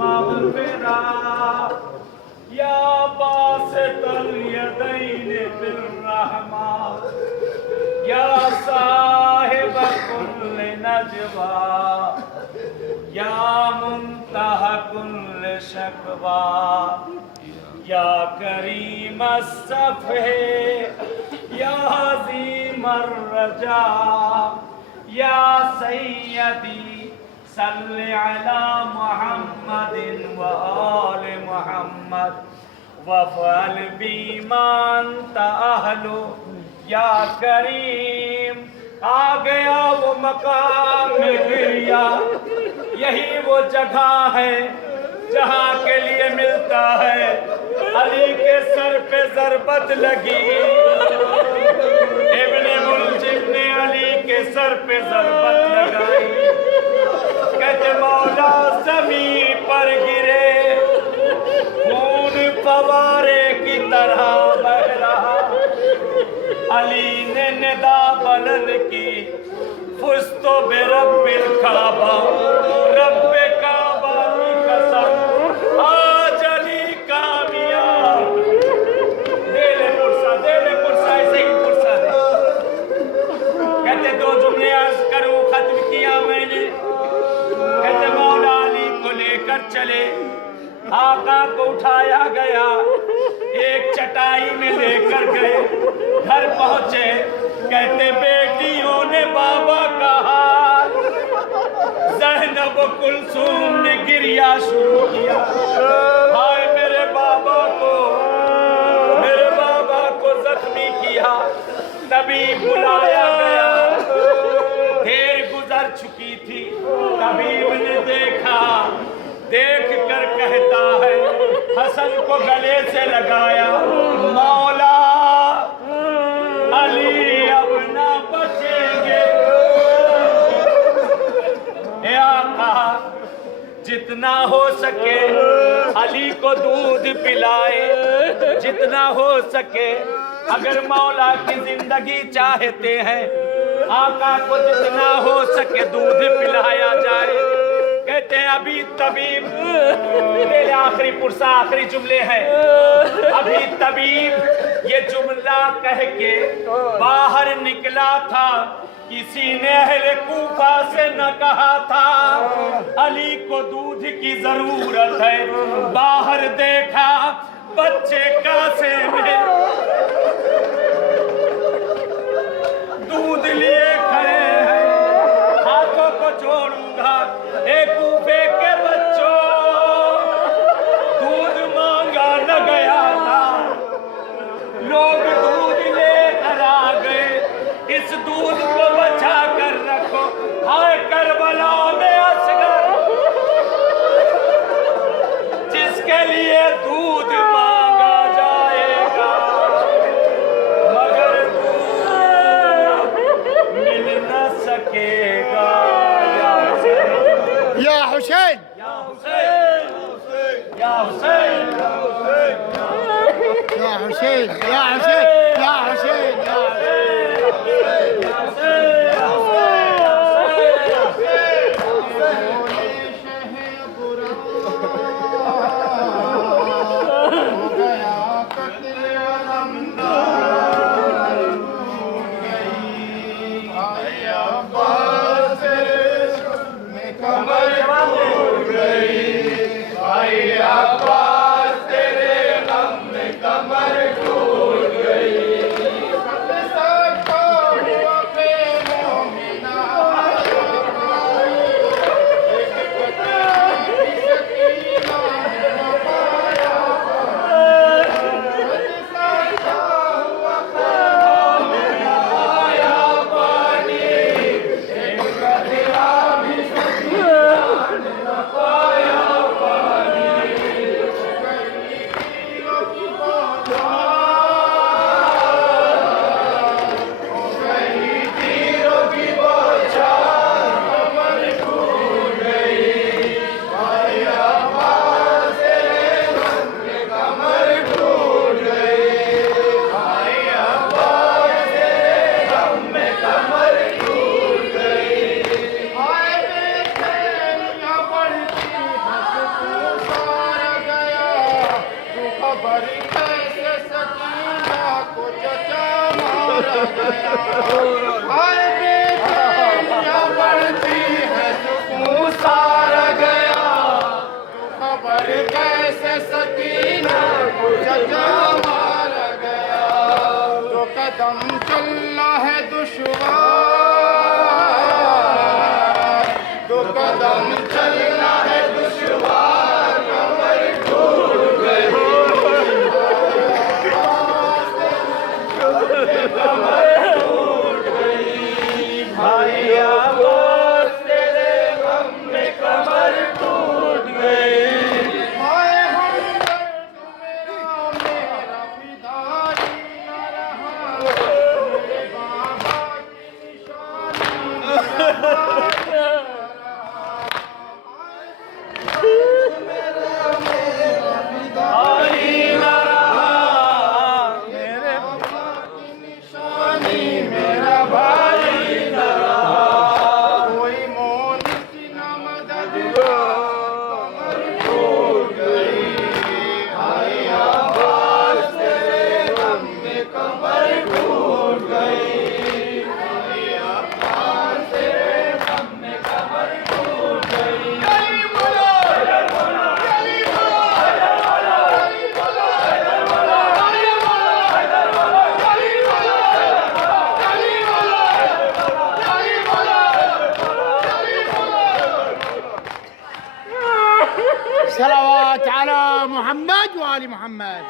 मग़फ़िरा या बासितल यदैन बिर्रहमा या साहिब कुल्ल नजवा या मुंतहा कुल्ल शकवा या करीम अस्सफ़हे या अज़ीम अर्रजा या सय्यदी सल्लि अला मुहम्मदिन व आले मुहम्मद वफ़अल बिमा अंता अहलु या करीम। आ गया वो मकाम गिरिया, यही वो जगह है जहाँ के लिए मिलता है अली के सर पे ज़रबत लगी। इब्ने मुलजिम ने अली के सर पे ज़रबत लगाई, कहते मौला ज़मीन पर गिरे, खून फवारे की तरह बह रहा। अली ने निदा बुलंद की, फुस्तो बिरब्बिल काबा, रब्बे काबा की कसम, आज अली कामयाब। दे ले पुरसा ऐसे ही पुरसा दे। कहते दो जुमले अर्ज करूं, खत्म किया मैंने। कहते मौला अली को लेकर चले, आका को उठाया गया, एक चटाई में लेकर गए, घर पहुंचे। कहते बेटियों ने बाबा कहा, ज़ैनब कुलसूम ने गिरिया शुरू किया, हाय मेरे बाबा को जख्मी किया। तभी बुलाया गया, देर गुजर चुकी थी। तबीब ने देखा, देख कर कहता है, हसन को गले से लगाया, मौला अली अब ना बचेंगे। ए आका, जितना हो सके अली को दूध पिलाए, जितना हो सके। अगर मौला की जिंदगी चाहते हैं, आका को जितना हो सके दूध पिलाया जाए। कहते हैं अभी तबीब, मेरे आखिरी पुरसा आखिरी जुमले हैं। अभी तबीब ये जुमला कह के बाहर निकला था, किसी ने अहले कूफा से न कहा था अली को दूध की जरूरत है। बाहर देखा बच्चे कासे में दूध लिए खड़े हैं, हाथों को जोड़ूंगा, एक कूफे के बच्चों, दूध मांगा न गया था, लोग दूध लेकर आ गए। इस दूध को बचा कर रखो, हाय करबला में असगर, जिसके लिए दूध मांगा जाएगा, मगर दूध मिल न सकेगा। या हुसैन, या हुसैन, या हुसैन, या हुसैन, या हुसैन, या हुसैन, या अब्बास तेरे गम में कमर टूट गई। खबर कैसे सकीना को चचा मारा गया। हाय बेचैनियां बढ़ती है सुकून सारा गया। खबर कैसे सकीना को चचा मारा गया। तो कदम चलना है दुश्वार, तो कदम चलना है दुश्वार, कमर टूट गई। कमर टूट गई भाई आवाज़ तेरे गम में कमर टूट गई। हाय हमदर्द मेरा फिदाई न रहा। मेरे बाबा की निशानी मेरा भाई न रहा। मेरा फिदाई न रहा मेरे बाबा की निशानी मेरा भाई न रहा। कोई मौत की न मदद कमर टूट गई। हाय आवाज़ तेरे गम में कमर टूट गई। हाय आवाज़ तेरे गम में कमर टूट गई। गली बोलो, गली बोलो, गली बोलो, गली बोलो, गली बोलो, गली बोलो, गली बोलो, गली बोलो, गली बोलो। सलावत अला मोहम्मद व आले मोहम्मद।